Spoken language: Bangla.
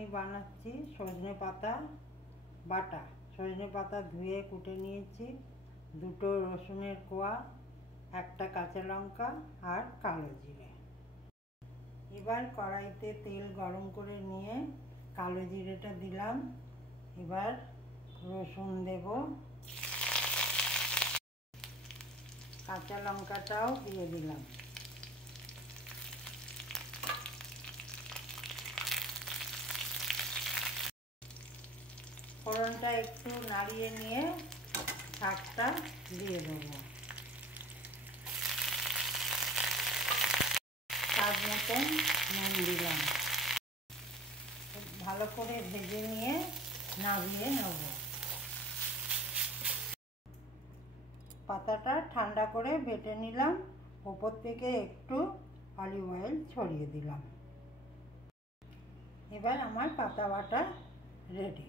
আমি বানাচ্ছি সজনে পাতা বাটা। সজনে পাতা ধুয়ে কুটে নিয়েছি, দুটো রসুনের কোয়া, একটা কাঁচা লঙ্কা আর কালো জিরে। এবার কড়াইতে তেল গরম করে নিয়ে কালো জিরেটা দিলাম। এবার রসুন দেব, কাঁচা লঙ্কাটাও দিয়ে দিলাম। ফোড়নটা একটু নাড়িয়ে নিয়ে শাকটা দিয়ে দেবো। স্বাদ মতন নুন দিলাম। ভালো করে ভেজে নিয়ে নামিয়ে নেব। পাতাটা ঠান্ডা করে বেটে নিলাম, ওপর থেকে একটু অলিভ অয়েল ছড়িয়ে দিলাম। এবার আমার পাতা বাটা রেডি।